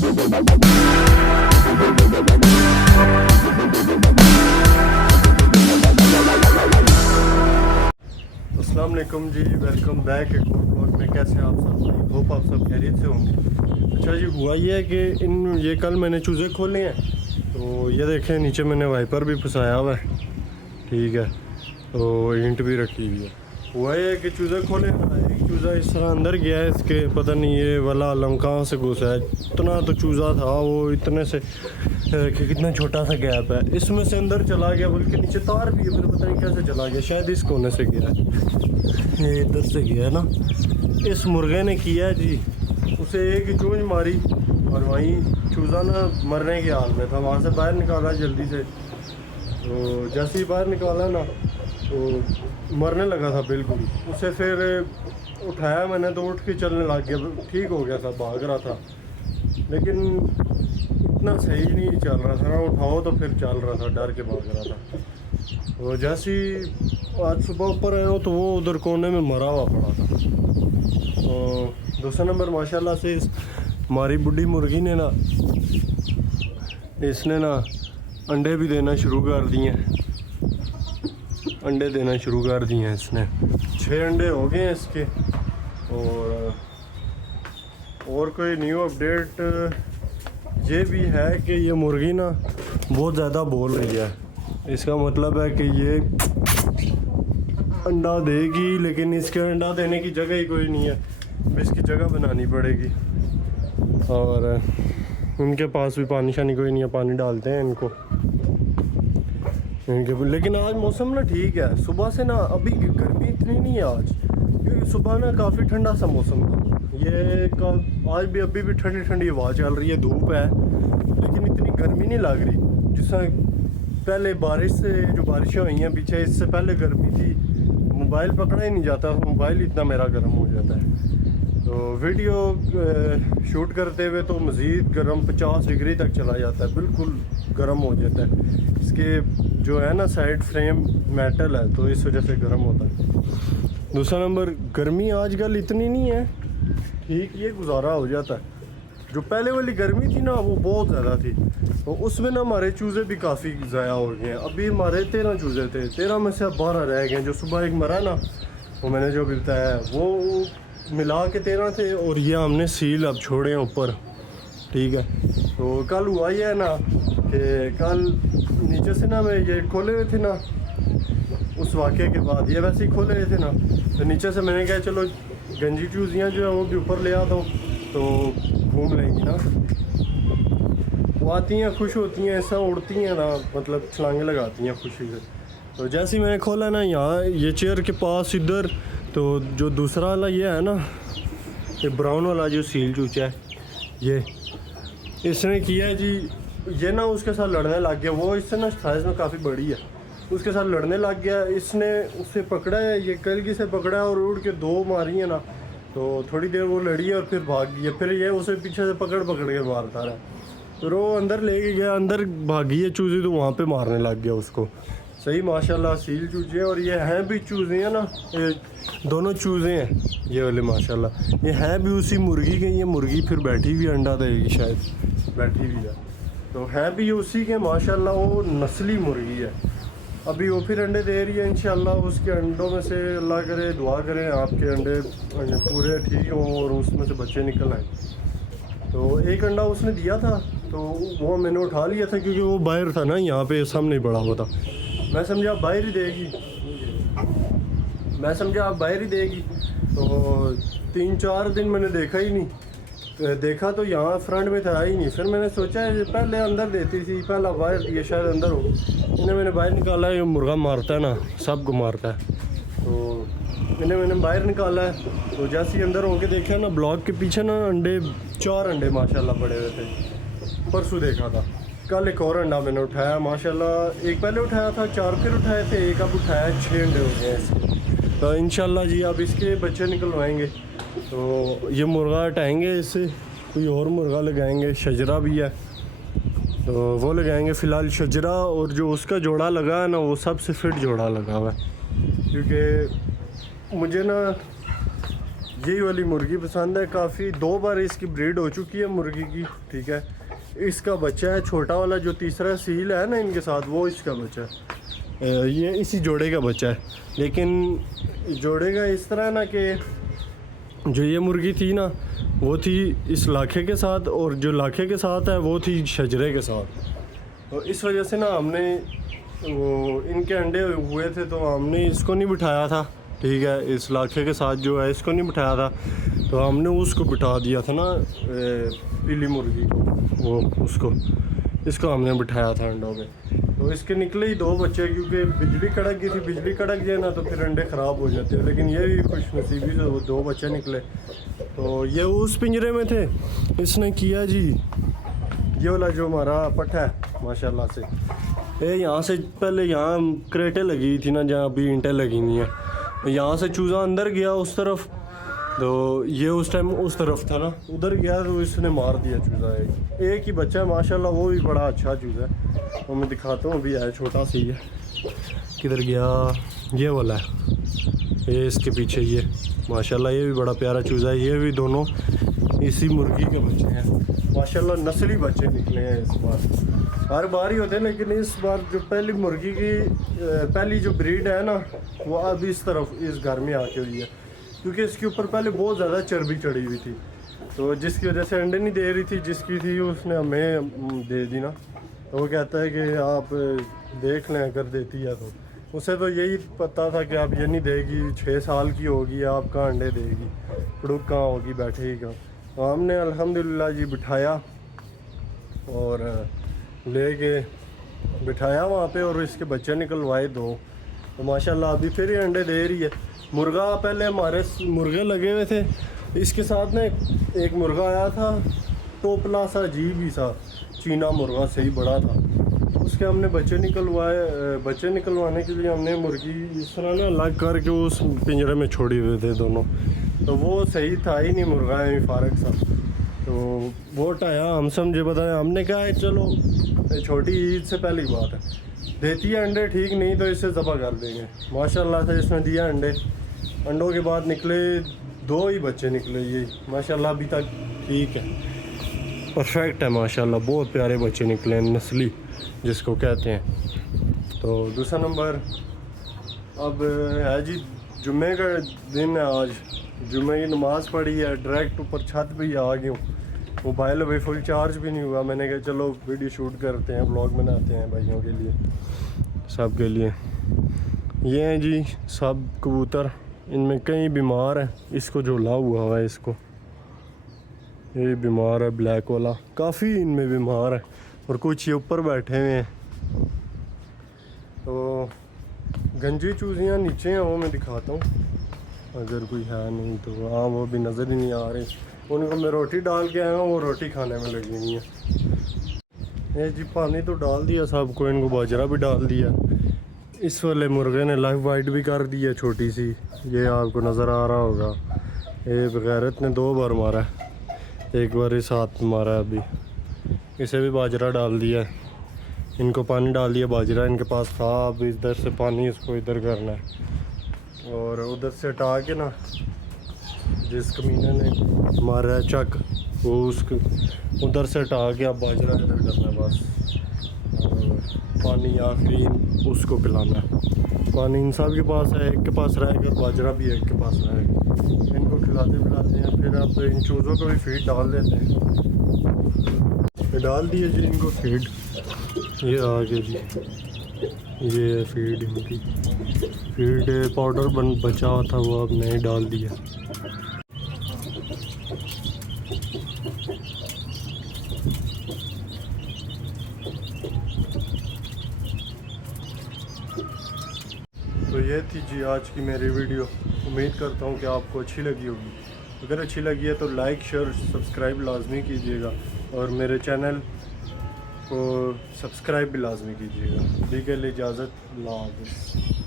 अस्सलाम वालेकुम जी, welcome back एक और ब्लॉग में। कैसे हैं आप सब? आई होप आप सब खैरियत से होंगे। अच्छा जी, हुआ ये है कि ये कल मैंने चूज़े खोले हैं, तो ये देखें नीचे मैंने वाइपर भी फंसाया हुआ है, ठीक है, तो ईंट भी रखी हुई है। हुआ ये है कि चूज़े खोले ना, एक चूज़ा इस तरह अंदर गया है, इसके पता नहीं ये वाला आलम कहाँ से घुसा है। इतना तो चूज़ा था वो, इतने से कि कितना छोटा सा गैप है, इसमें से अंदर चला गया, बल्कि नीचे तार भी है, फिर पता नहीं कैसे चला गया। शायद इस कोने से गया है, ये इधर से गया है ना। इस मुर्गे ने किया है जी, उसे एक ही चूंज मारी और वहीं चूज़ा ना मरने के हाल में था। वहाँ से बाहर निकाला जल्दी से, तो जैसे ही बाहर निकाला ना तो मरने लगा था बिल्कुल। उसे फिर उठाया मैंने, तो उठ के चलने लग गया, ठीक हो गया था, भाग रहा था, लेकिन इतना सही नहीं चल रहा था ना। उठाओ तो फिर चल रहा था, डर के भाग रहा था। तो जैसे ही आज सुबह ऊपर आया तो वो उधर कोने में मरा हुआ पड़ा था। तो दूसरा नंबर माशाल्लाह से हमारी बुढ़ी मुर्गी ने ना, इसने ना अंडे भी देना शुरू कर दिए हैं, अंडे देना शुरू कर दिए हैं इसने। 6 अंडे हो गए हैं इसके। और कोई न्यू अपडेट ये भी है कि ये मुर्गी ना बहुत ज़्यादा बोल रही है। इसका मतलब है कि ये अंडा देगी, लेकिन इसके अंडा देने की जगह ही कोई नहीं है, इसकी जगह बनानी पड़ेगी। और उनके पास भी पानी शानी कोई नहीं है, पानी डालते हैं इनको इनके। लेकिन आज मौसम ना ठीक है, सुबह से ना अभी गर्मी इतनी नहीं है आज, क्योंकि सुबह ना काफ़ी ठंडा सा मौसम था। ये आज भी अभी भी ठंडी ठंडी हवा चल रही है, धूप है, लेकिन इतनी गर्मी नहीं लग रही। जिस पहले बारिश से जो बारिशें हुई हैं पीछे, इससे पहले गर्मी थी, मोबाइल पकड़ा ही नहीं जाता, मोबाइल इतना मेरा गर्म हो जाता है। तो वीडियो शूट करते हुए तो मज़ीद गर्म 50 डिग्री तक चला जाता है, बिल्कुल गर्म हो जाता है। इसके जो है ना साइड फ्रेम मेटल है, तो इस वजह से गर्म होता है। दूसरा नंबर, गर्मी आजकल इतनी नहीं है, ठीक ये गुजारा हो जाता है। जो पहले वाली गर्मी थी ना वो बहुत ज़्यादा थी, तो उसमें ना हमारे चूज़े भी काफ़ी ज़ाया हो गए हैं। अभी हमारे 13 चूज़े थे, 13 में से अब 12 रह गए। जो सुबह एक मरा ना, वो मैंने जो भी बताया वो मिला के 13 थे, और ये हमने सील अब छोड़े हैं ऊपर, ठीक है। तो कल हुआ ये है ना कि कल नीचे से ना मैं ये खोले हुए थे ना, उस वाक़े के बाद ये वैसे ही खोले हुए थे ना, तो नीचे से मैंने कहा चलो गंजी चूज़ियाँ जो है वो भी ऊपर ले आता हूँ, तो घूम लेंगी ना। वो आती हैं, खुश होती हैं, ऐसा उड़ती हैं ना, मतलब छलांगे लगाती हैं खुशी से। तो जैसे ही मैंने खोला ना यहाँ ये चेयर के पास इधर, तो जो दूसरा वाला ये है ना, ये ब्राउन वाला जो सील चूचा है, ये इसने किया है जी, ये ना उसके साथ लड़ने लग गया। वो इससे ना साइज़ में काफ़ी बड़ी है, उसके साथ लड़ने लग गया। इसने उसे पकड़ा है, ये कलगी से पकड़ा है और उड़ के 2 मारी है ना, तो थोड़ी देर वो लड़ी है और फिर भाग गई। फिर ये उसे पीछे से पकड़ के मारता रहा, फिर वो अंदर लेके गया, अंदर भागी है चूज़े, तो वहाँ पे मारने लग गया उसको। सही माशाल्लाह सील चूज़े, और ये हैं भी चूज़े हैं ना, ये दोनों चूज़े हैं ये वाले माशाल्लाह। ये हैं भी उसी मुर्गी के, ये मुर्गी फिर बैठी हुई अंडा देगी, शायद बैठी हुई है, तो है भी उसी के माशाल्लाह। वो नस्ली मुर्गी है, अभी वो फिर अंडे दे रही है इंशाल्लाह। उसके अंडों में से अल्लाह करे, दुआ करें आपके अंडे पूरे ठीक हों और उसमें से बच्चे निकल आए। तो एक अंडा उसने दिया था, तो वो मैंने उठा लिया था, क्योंकि वो बाहर था ना, यहाँ पे सामने पड़ा हुआ था। मैं समझा बाहर ही देगी, तो 3-4 दिन मैंने देखा ही नहीं, देखा तो यहाँ फ्रंट में था ही नहीं। फिर मैंने सोचा पहले अंदर देती थी, पहला बाहर दिया, शायद अंदर हो। इन्हें मैंने बाहर निकाला, ये मुर्गा मारता है ना, सबको मारता है, तो इन्हें मैंने बाहर निकाला है। तो जैसे ही अंदर होके देखा ना, ब्लॉक के पीछे ना अंडे 4 अंडे माशाल्लाह पड़े हुए थे। परसों देखा था, कल एक और अंडा मैंने उठाया माशाल्लाह। एक पहले उठाया था, 4 फिर उठाए थे, एक अब उठाया, 6 अंडे हो गए इसके। तो इंशाल्लाह जी अब इसके बच्चे निकलवाएंगे, तो ये मुर्गा हटाएंगे, इससे कोई और मुर्गा लगाएंगे। शजरा भी है, तो वो लगाएंगे फ़िलहाल शजरा। और जो उसका जोड़ा लगा है ना, वो सबसे फिट जोड़ा लगा हुआ है, क्योंकि मुझे ना यही वाली मुर्गी पसंद है काफ़ी। 2 बार इसकी ब्रीड हो चुकी है मुर्गी की, ठीक है। इसका बच्चा है छोटा वाला, जो तीसरा सील है ना इनके साथ, वो इसका बच्चा है। ये इसी जोड़े का बच्चा है, लेकिन जोड़े का इस तरह ना कि जो ये मुर्गी थी ना वो थी इस लाखे के साथ, और जो लाखे के साथ है वो थी शजरे के साथ। तो इस वजह से ना हमने वो इनके अंडे हुए थे तो हमने इसको नहीं बिठाया था, ठीक है। इस लाखे के साथ जो है इसको नहीं बिठाया था, तो हमने उसको बिठा दिया था ना पीली मुर्गी को, वो उसको इसको हमने बिठाया था अंडों में। तो इसके निकले ही 2 बच्चे, क्योंकि बिजली कड़क गई थी। बिजली कड़क जाए ना तो फिर अंडे ख़राब हो जाते हैं, लेकिन ये भी खुशनसीबी से वो 2 बच्चे निकले। तो ये उस पिंजरे में थे, इसने किया जी ये वाला जो हमारा पट्ठा है माशाल्लाह से, ये यहाँ से पहले यहाँ क्रेटें लगी थी ना जहाँ अभी ईंटें लगी हुई हैं, यहाँ से चूज़ा अंदर गया उस तरफ, तो ये उस टाइम उस तरफ था ना, उधर गया तो इसने मार दिया चूज़ा। एक ही बच्चा है माशाल्लाह, वो भी बड़ा अच्छा चूज़ा है, वो मैं दिखाता हूँ। अभी है छोटा सी है, किधर गया, ये वाला है, ये इसके पीछे ये माशाल्लाह, ये भी बड़ा प्यारा चूज़ा है। ये भी दोनों इसी मुर्गी के बच्चे हैं माशाल्लाह, नस्ली बच्चे निकले हैं इस बार। हर बार ही होते हैं, लेकिन इस बार जो पहली मुर्गी की पहली जो ब्रीड है ना वो अब इस तरफ इस घर में आके हुई है, क्योंकि इसके ऊपर पहले बहुत ज़्यादा चर्बी चढ़ी हुई थी, तो जिसकी वजह से अंडे नहीं दे रही थी। जिसकी थी उसने हमें दे दी ना, तो वो कहता है कि आप देख लें अगर देती है तो। उसे तो यही पता था कि आप ये नहीं देगी, 6 साल की होगी, आप कहाँ अंडे देगी, पड़ुक कहाँ होगी, बैठेगी कहाँ। तो हमने अल्हम्दुलिल्लाह जी बिठाया और लेके बिठाया वहाँ पे, और इसके बच्चे निकलवाए 2, तो माशाल्लाह अभी फिर ये अंडे दे रही है। मुर्गा पहले हमारे मुर्गे लगे हुए थे, इसके साथ ना एक मुर्गा आया था टोपला सा, अजीब ही सा चीना मुर्गा, सही बड़ा था। उसके हमने बच्चे निकलवाए। बच्चे निकलवाने के लिए हमने मुर्गी इस तरह ना अलग करके उस पिंजरे में छोड़े हुए थे दोनों, तो वो सही था ही नहीं मुर्गा है फारक सा, तो वो टाया हम समझे बताया। हमने कहा है चलो छोटी ईद से पहले की बात है, देती है अंडे ठीक, नहीं तो इसे ज़बह कर देंगे। माशाल्लाह से इसने दिया अंडे, अंडों के बाद निकले 2 ही बच्चे निकले, ये माशाल्लाह अभी तक ठीक है, परफेक्ट है माशाल्लाह, बहुत प्यारे बच्चे निकले हैं, नस्ली जिसको कहते हैं। तो दूसरा नंबर अब है जी, जुम्मे का दिन है आज, जुम्मे की नमाज़ पढ़ी है, डायरेक्ट ऊपर छत पे ही आ गया हूँ। मोबाइल अभी फुल चार्ज भी नहीं हुआ, मैंने कहा चलो वीडियो शूट करते हैं, ब्लॉग बनाते हैं भाइयों के लिए, सब के लिए। ये हैं जी सब कबूतर, इनमें कई बीमार हैं, इसको झोला हुआ है, इसको ये बीमार है ब्लैक वाला, काफ़ी इनमें बीमार है, और कुछ ये ऊपर बैठे हुए हैं। तो गंजी चूज़ियाँ नीचे हैं, वो मैं दिखाता हूँ अगर कोई है, नहीं तो हाँ वो भी नज़र ही नहीं आ रही। उनको मैं रोटी डाल के आया हूँ, वो रोटी खाने में लगी हुई है। ये जी पानी तो डाल दिया सबको, इनको बाजरा भी डाल दिया। इस वाले मुर्गे ने लाइफ वाइट भी कर दी है छोटी सी, ये आपको नज़र आ रहा होगा। ये बगैरत ने 2 बार मारा है, एक बार इस हाथ मारा है अभी, इसे भी बाजरा डाल दिया, इनको पानी डाल दिया, बाजरा इनके पास था। अब इधर से पानी इसको इधर करना है, और उधर से हटा के ना जिस कमीने ने मारा है चक, वो उसको उधर से हटा के अब बाजरा इधर करना है बस, और पानी आखिरी उसको पिलाना है। पानी इन सब के पास है, एक के पास रहेगा, बाजरा भी एक के पास रहेगा। इनको खिलाते पिलाते हैं, फिर अब इन चूज़ों को भी फीड डाल देते हैं। डाल दिए जी इनको फीड, ये आगे जी ये है फीड, इनकी फीड पाउडर बचा हुआ था, वो अब नहीं डाल दिया। तो ये थी जी आज की मेरी वीडियो, उम्मीद करता हूँ कि आपको अच्छी लगी होगी। अगर अच्छी लगी है तो लाइक शेयर सब्सक्राइब लाजमी कीजिएगा, और मेरे चैनल को सब्सक्राइब भी लाजमी कीजिएगा। ठीक है, इजाज़त, अल्लाह हाफ़िज़।